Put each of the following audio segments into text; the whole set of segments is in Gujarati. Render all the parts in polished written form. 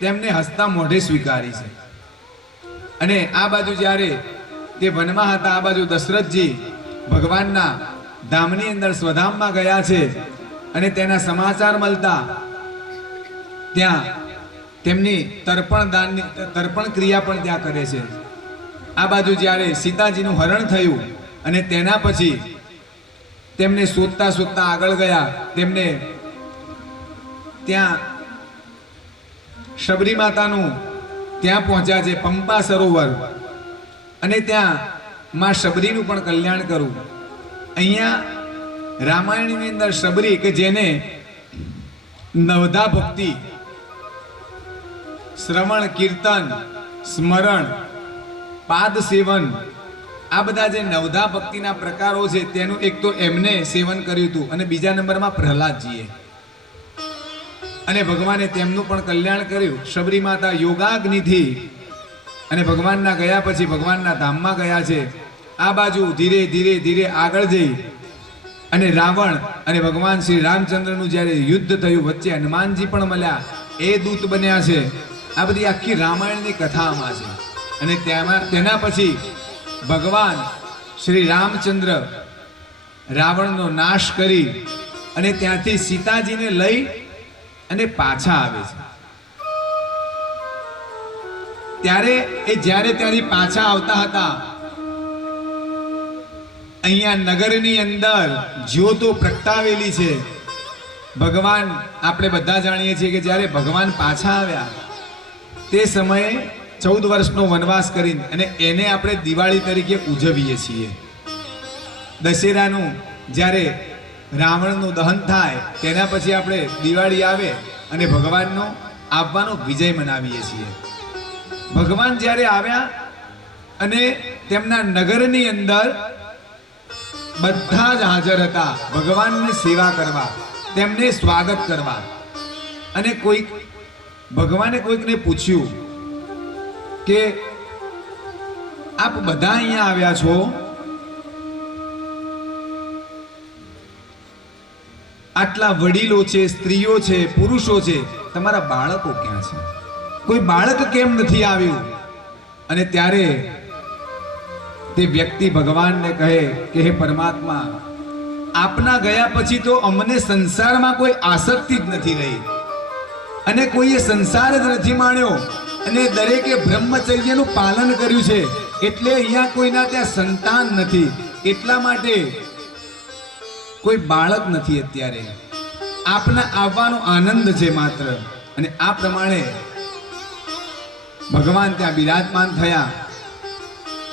તેમને હસતા મોઢે સ્વીકારી છે। અને આ બાજુ જ્યારે તે વનમાં હતા, આ બાજુ દશરથજી ભગવાનના ધામની અંદર સ્વધામમાં ગયા છે અને તેના સમાચાર મળતા ત્યાં તેમની તર્પણ ક્રિયા પણ ત્યાં કરે છે। આ બાજુ જ્યારે સીતાજીનું હરણ થયું અને તેના પછી તેમને શોધતા શોધતા આગળ ગયા, તેમને ત્યાં શબરી માતાનું ત્યાં પહોંચ્યા છે, પંપા સરોવર, અને ત્યાં માં શબરીનું પણ કલ્યાણ કરું। અહીંયા રામાયણની અંદર શબરી કે જેને નવધા ભક્તિ, શ્રવણ, કીર્તન, સ્મરણ, પાદ સેવન, આ બધા જે નવધા ભક્તિના પ્રકારો છે તેનું એક તો એમને સેવન કર્યું હતું અને બીજા નંબરમાં પ્રહલાદજીએ, અને ભગવાને તેમનું પણ કલ્યાણ કર્યું। શબરી માતા યોગાગ્નિથી અને ભગવાનના ગયા પછી ભગવાનના ધામમાં ગયા છે। આ બાજુ ધીરે ધીરે ધીરે આગળ જઈ અને રાવણ અને ભગવાન શ્રી રામચંદ્રનું જ્યારે યુદ્ધ થયું, વચ્ચે હનુમાનજી પણ મળ્યા, એ દૂત બન્યા છે। આ બધી આખી રામાયણની કથામાં છે। અને તેના પછી ભગવાન શ્રી રામચંદ્ર રાવણનો નાશ કરી અને ત્યાંથી સીતાજીને લઈ અને પાછા આવે છે। ત્યારે ત્યાંથી પાછા આવતા હતા, અહીંયા નગરની અંદર જ્યોતો પ્રગટાવેલી છે। ભગવાન, આપણે બધા જાણીએ છીએ કે જ્યારે ભગવાન પાછા આવ્યા તે સમયે 14 વર્ષનો વનવાસ કરીને, અને એને આપણે દિવાળી તરીકે ઉજવીએ છીએ। દશેરાનું જ્યારે રાવણનું દહન થાય તેના પછી આપણે દિવાળી આવે અને ભગવાનનો આવવાનો વિજય મનાવીએ છીએ। ભગવાન જ્યારે આવ્યા અને તેમના નગરની અંદર બધા જ હાજર હતા ભગવાનની સેવા કરવા, તેમને સ્વાગત કરવા। અને ભગવાને કોઈકને પૂછ્યું કે આપ બધા અહીંયા આવ્યા છો, આટલા વડીલો છે, સ્ત્રીઓ છે, પુરુષો છે, તમારા બાળકો ક્યાં છે? કોઈ બાળક કેમ નથી આવ્યું? અને ત્યારે તે વ્યક્તિ ભગવાનને કહે કે હે પરમાત્મા, આપના ગયા પછી તો અમને સંસારમાં કોઈ આસક્તિ જ નથી રહી અને કોઈએ સંસાર જ નથી માણ્યો, અને દરેકે બ્રહ્મચર્યનું પાલન કર્યું છે, એટલે અહીંયા કોઈના ત્યાં સંતાન નથી, એટલા માટે કોઈ બાળક નથી અત્યારે। આપના આવવાનો આનંદ છે માત્ર। અને આ પ્રમાણે ભગવાન ત્યાં બિરાજમાન થયા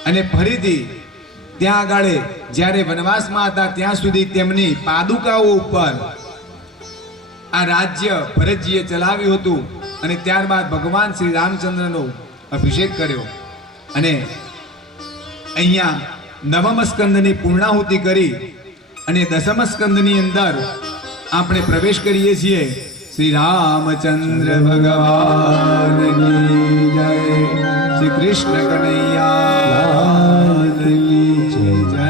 અને ફરીથી ત્યાં આગળ જ્યારે વનવાસમાં હતા ત્યાં સુધી તેમની પાદુકાઓ ઉપર આ રાજ્ય ભરતજીએ ચલાવ્યું હતું। અને ત્યારબાદ ભગવાન શ્રી રામચંદ્રનો અભિષેક કર્યો અને અહીંયા નવમ સ્કંદની પૂર્ણાહુતિ કરી અને દસમ સ્કંદની અંદર આપણે પ્રવેશ કરીએ છીએ। શ્રી રામચંદ્ર ભગવાન કી જય, શ્રી કૃષ્ણ કનૈયા કી જય।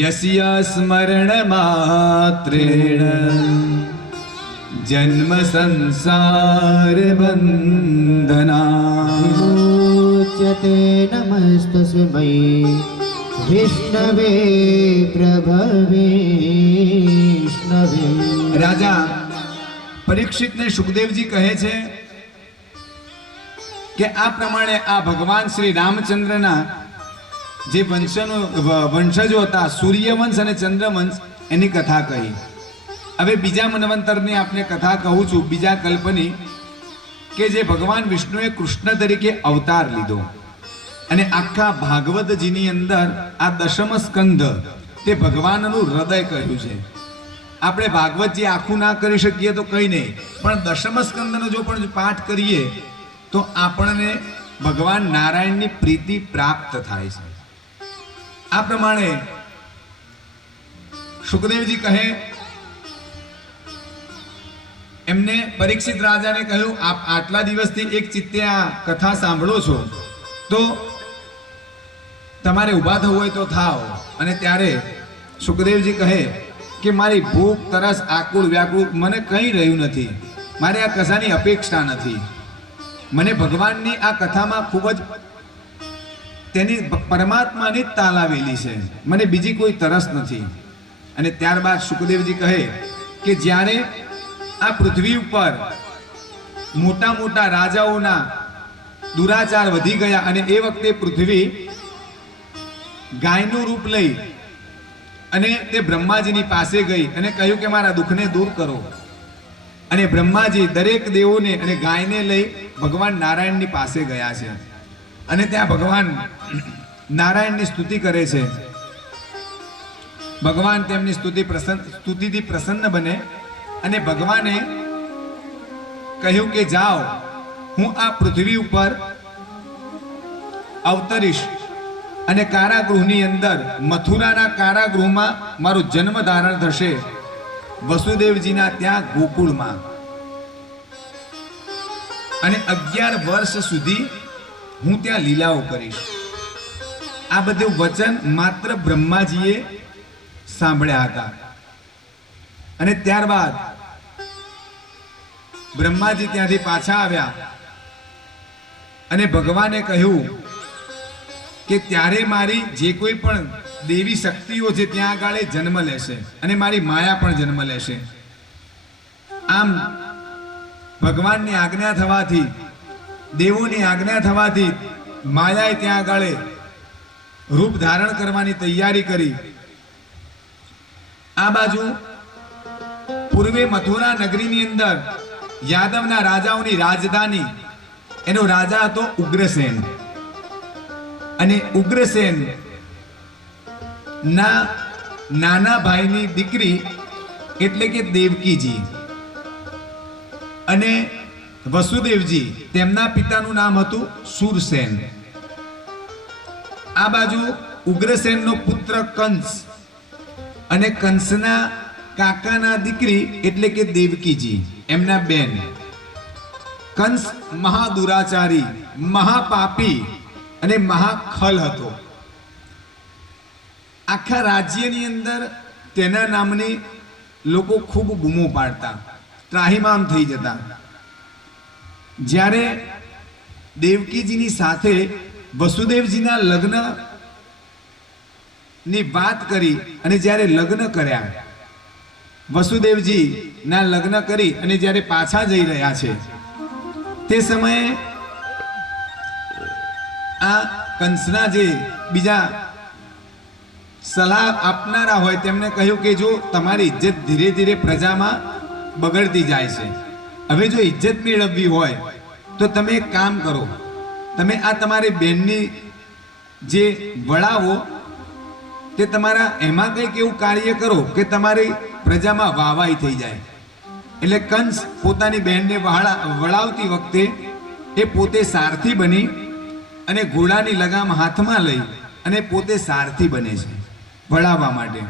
યસ્ય સ્મરણ માત્રેણ જન્મ સંસાર બંધના વિમુચ્યતે નમસ્તસ્ય મયી વિષ્ણવે પ્રભવે વિષ્ણવે। રાજા પરીક્ષિતને સુખદેવજી કહે છે કે આ પ્રમાણે આ ભગવાન શ્રી રામચંદ્રના જે વંશજો હતા, સૂર્યવંશ અને ચંદ્રવંશ, એની કથા કહી। હવે બીજા મન્વંતરની આપને કથા કહું છું, બીજા કલ્પની, કે જે ભગવાન વિષ્ણુએ કૃષ્ણ તરીકે અવતાર લીધો અને આખા ભાગવતજીની અંદર આ દશમ સ્કંદ તે ભગવાનનું હૃદય કહ્યું છે। આપણે ભાગવતજી આખું ના કરી શકીએ તો કંઈ નહીં, પણ દશમ સ્કંદનો જો પણ પાઠ કરીએ તો આપણને ભગવાન નારાયણની પ્રીતિ પ્રાપ્ત થાય છે। આ પ્રમાણે સુખદેવજી કહે, એમને પરીક્ષિત રાજાને કહ્યું, આપ આટલા દિવસથી એક ચિત્તે આ કથા સાંભળો છો તો તમારે ઊભા થવું હોય તો થાઓ। અને ત્યારે સુખદેવજી કહે કે મારી ભૂખ તરસ આકુળ વ્યાકુળ મને કંઈ રહ્યું નથી, મારે આ કશાની અપેક્ષા નથી. મને ભગવાનની આ કથામાં ખૂબ જ તેની પરમાત્માની જ તાલાવેલી છે, મને બીજી કોઈ તરસ નથી. અને ત્યારબાદ સુખદેવજી કહે કે જ્યારે આ પૃથ્વી ઉપર મોટા મોટા રાજાઓના દુરાચાર વધી ગયા અને એ વખતે પૃથ્વી ગાયનું રૂપ લઈ અને તે બ્રહ્માજીની પાસે ગઈ અને કહ્યું કે મારા દુઃખને દૂર કરો. અને બ્રહ્માજી દરેક દેવોને અને ગાયને લઈ ભગવાન નારાયણની પાસે ગયા છે અને ત્યાં ભગવાન નારાયણની સ્તુતિ કરે છે. ભગવાન તેમની સ્તુતિથી પ્રસન્ન બને અને ભગવાને કહ્યું કે જાઓ, હું આ પૃથ્વી ઉપર અવતરીશ અને કારાગૃહની અંદર મથુરાના કારાગૃહમાં મારો જન્મ ધારણ થશે, વસુદેવજીના ત્યાં ગોકુળમાં. અને 11 વર્ષ સુધી હું ત્યાં લીલાઓ કરીશ. આ બધું વચન માત્ર બ્રહ્માજીએ સાંભળ્યા હતા. અને ત્યારબાદ બ્રહ્માજી ત્યાંથી પાછા આવ્યા અને ભગવાને કહ્યું કે ત્યારે મારી જે કોઈ પણ દેવી શક્તિઓ છે ત્યાં આગળ જન્મ લેશે અને મારી માયા પણ જન્મ લેશે. આમ ભગવાનની આજ્ઞા થવાથી, દેવોની આજ્ઞા થવાથી માયાએ ત્યાં આગળ રૂપ ધારણ કરવાની તૈયારી કરી. આ બાજુ પૂર્વે મથુરા નગરીની અંદર યાદવના રાજાઓની રાજધાની, એનો રાજા હતો ઉગ્રસેન. અને ઉગ્રસેન ના નાના ભાઈની દીકરી એટલે કે દેવકીજી અને વસુદેવજી, તેમના પિતાનું નામ હતું શૂરસેન. આ બાજુ ઉગ્રસેનનો પુત્ર કંસ અને કંસના કાકાના દીકરી એટલે કે દેવકીજી, એમના બેન. કંસ મહાદુરાચારી, મહાપાપી અને મહાખલ હતો. આખા રાજ્યની અંદર તેના નામની લોકો ખૂબ બૂમો પાડતા, ત્રાહિમામ થઈ જતા. જ્યારે દેવકીજીની સાથે વસુદેવજીના લગ્ન ની વાત કરી અને જ્યારે લગ્ન કર્યા, વસુદેવજી ના લગ્ન કરી અને જ્યારે પાછા જઈ રહ્યા છે તે સમયે આ કંસના જે બીજા સલાહ આપનારા હોય તેમને કહ્યું કે જો તમારી ઇજ્જત ધીરે ધીરે પ્રજામાં બગડતી જાય છે, હવે જો ઇજ્જત મેળવવી હોય તો તમે એક કામ કરો, તમે આ તમારી બહેનની જે વડાવો તે તમારા એમાં કંઈક એવું કાર્ય કરો કે તમારી પ્રજામાં વાહવાઈ થઈ જાય. એટલે કંસ પોતાની બહેનને વળાવતી વખતે એ પોતે સારથી બની અને ઘોડાની લગામ હાથમાં લઈ અને પોતે સારથી બને છે વળાવવા માટે.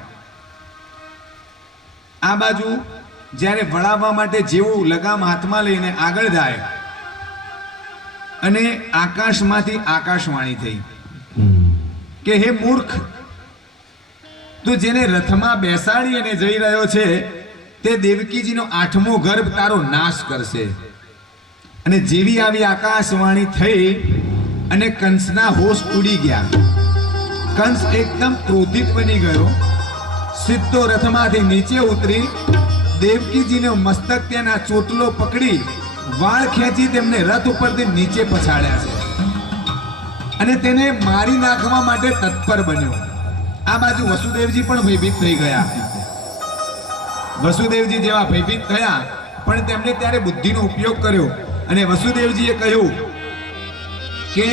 આ બાજુ જ્યારે વળાવવા માટે જેવું લગામ હાથમાં લઈને આગળ જાય અને આકાશમાંથી આકાશવાણી થઈ કે હે મૂર્ખ, તું જેને રથમાં બેસાડી અને જઈ રહ્યો છે તે દેવકીજીનો 8મો ગર્ભ તારો નાશ કરશે. અને જેવી આવી આકાશવાણી થઈ અને કંસના હોશ ઉડી ગયા. કંસ એકદમ ક્રોધિત બની ગયો, સીધો રથમાંથી નીચે ઉતરી દેવકીજીનો મસ્તક તેના ચોટલો પકડી વાળ ખેંચી તેમને રથ ઉપરથી નીચે પછાડ્યા છે અને તેને મારી નાખવા માટે તત્પર બન્યો. આ બાજુ વસુદેવજી પણ ભયભીત થઈ ગયા. વસુદેવજી જેવા ભયભીત થયા પણ તેમણે ત્યારે બુદ્ધિનો ઉપયોગ કર્યો અને વસુદેવજીએ કહ્યું કે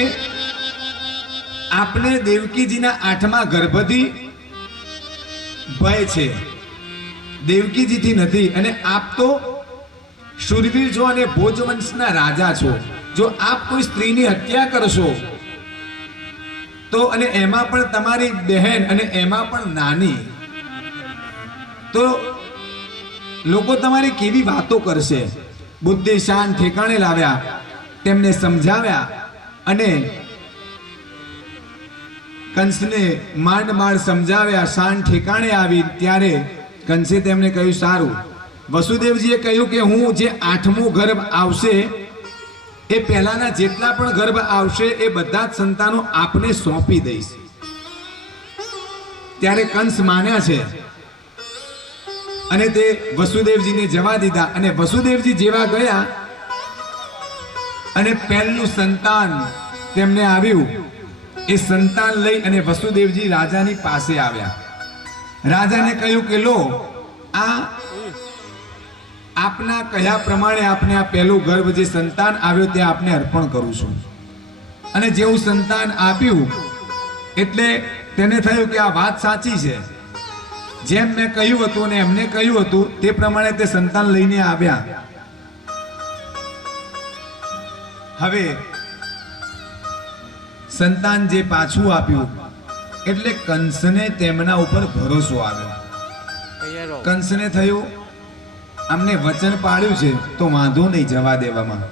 આપને દેવકીજીના 8મા ગર્ભથી ભય છે, દેવકીજીથી નથી. અને આપ તો શૂરવીર છો અને ભોજવંશના રાજા છો. જો આપ કોઈ સ્ત્રીની હત્યા કરશો તો અને એમાં પણ તમારી બહેન અને એમાં પણ નાની, તો લોકો તમારી કેવી વાતો કરશે. બુદ્ધિ શાન ઠેકાણે લાવ્યા, તેમને સમજાવ્યા અને કંસને માંડ માંડ સમજાવ્યા. શાન ઠેકાણે આવી ત્યારે કંસે તેમને કહ્યું સારું. વસુદેવજીએ કહ્યું કે હું જે 8મો ગર્ભ આવશે એ પહેલાના જેટલા પણ ગર્ભ આવશે એ બધા જ સંતાનો આપને સોંપી દઈશ. ત્યારે કંસ માન્યા છે અને તે વસુદેવજીને જવા દીધા. અને વસુદેવજી જેવા ગયા અને પહેલું સંતાન તેમને આવ્યું. એ સંતાન લઈ અને વસુદેવજી રાજાની પાસે આવ્યા. રાજાને કહ્યું કે લો, આ આપના કયા પ્રમાણે આપને આ પહેલું ગર્ભ જે સંતાન આવ્યો તે આપને અર્પણ કરું છું. અને જેવું સંતાન આપ્યું એટલે તેને થયું કે આ વાત સાચી છે. જેમ મેં કહ્યું હતું અને એમને કહ્યું હતું તે પ્રમાણે તે સંતાન લઈને આવ્યા. હવે સંતાન જે પાછું આપ્યું એટલે કંસને તેમના ઉપર ભરોસો આવ્યો. કંસને થયું અમને વચન પાડ્યું છે તો વાંધો નહીં જવા દેવામાં.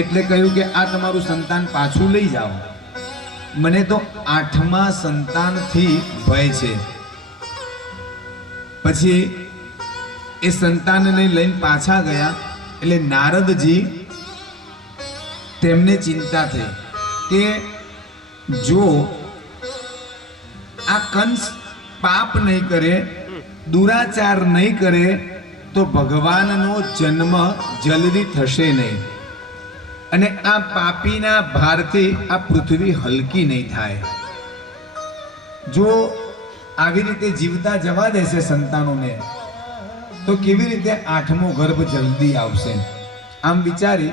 એટલે કહ્યું કે આ તમારું સંતાન પાછું લઈ જાઓ. મને તો 8મા સંતાનથી ભય છે. પછી એ સંતાનને લઈને પાછા ગયા. એટલે નારદજી તેમને ચિંતા થઈ કે જો આ કંસ પાપ નહીં કરે, દુરાચાર નહીં કરે તો ભગવાનનો જન્મ જલ્દી થશે નહીં અને આ પાપીના ભારથી આ પૃથ્વી હલકી નહીં થાય. જો આવી રીતે જીવતા જવા દેશે સંતાનોને તો કેવી રીતે 8મો ગર્ભ જલ્દી આવશે? આમ વિચારી